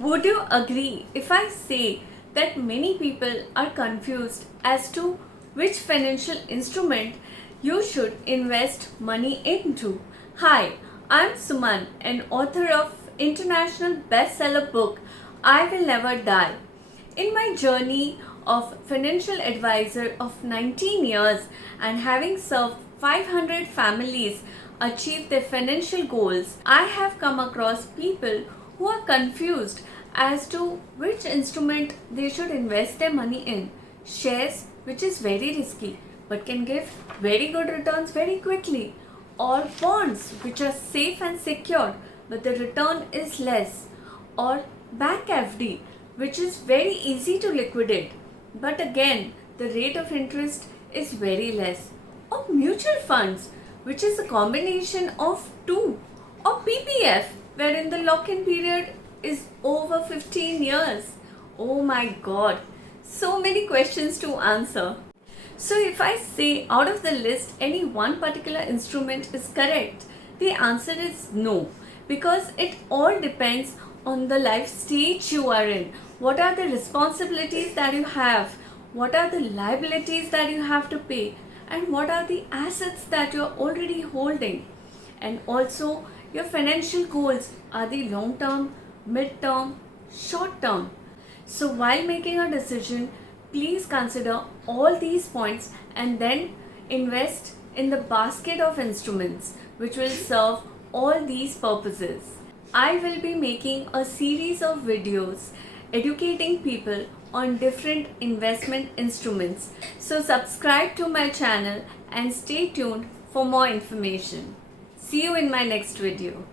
Would you agree if I say that many people are confused as to which financial instrument you should invest money into? Hi, I'm Suman, an author of international bestseller book I Will Never Die. In my journey of financial advisor of 19 years and having served 500 families achieve their financial goals, I have come across people who are confused as to which instrument they should invest their money in. Shares, which is very risky but can give very good returns very quickly, or bonds, which are safe and secure but the return is less, or bank FD, which is very easy to liquidate but again the rate of interest is very less, or mutual funds, which is a combination of two, or PPF, wherein the lock-in period is over 15 years. Oh my god, so many questions to answer. So if I say out of the list any one particular instrument is correct, the answer is no, because it all depends on the life stage you are in. What are the responsibilities that you have? What are the liabilities that you have to pay? And what are the assets that you are already holding? And also your financial goals, are they long term, mid term, short term? So while making a decision, please consider all these points and then invest in the basket of instruments which will serve all these purposes. I will be making a series of videos educating people on different investment instruments. So subscribe to my channel and stay tuned for more information. See you in my next video.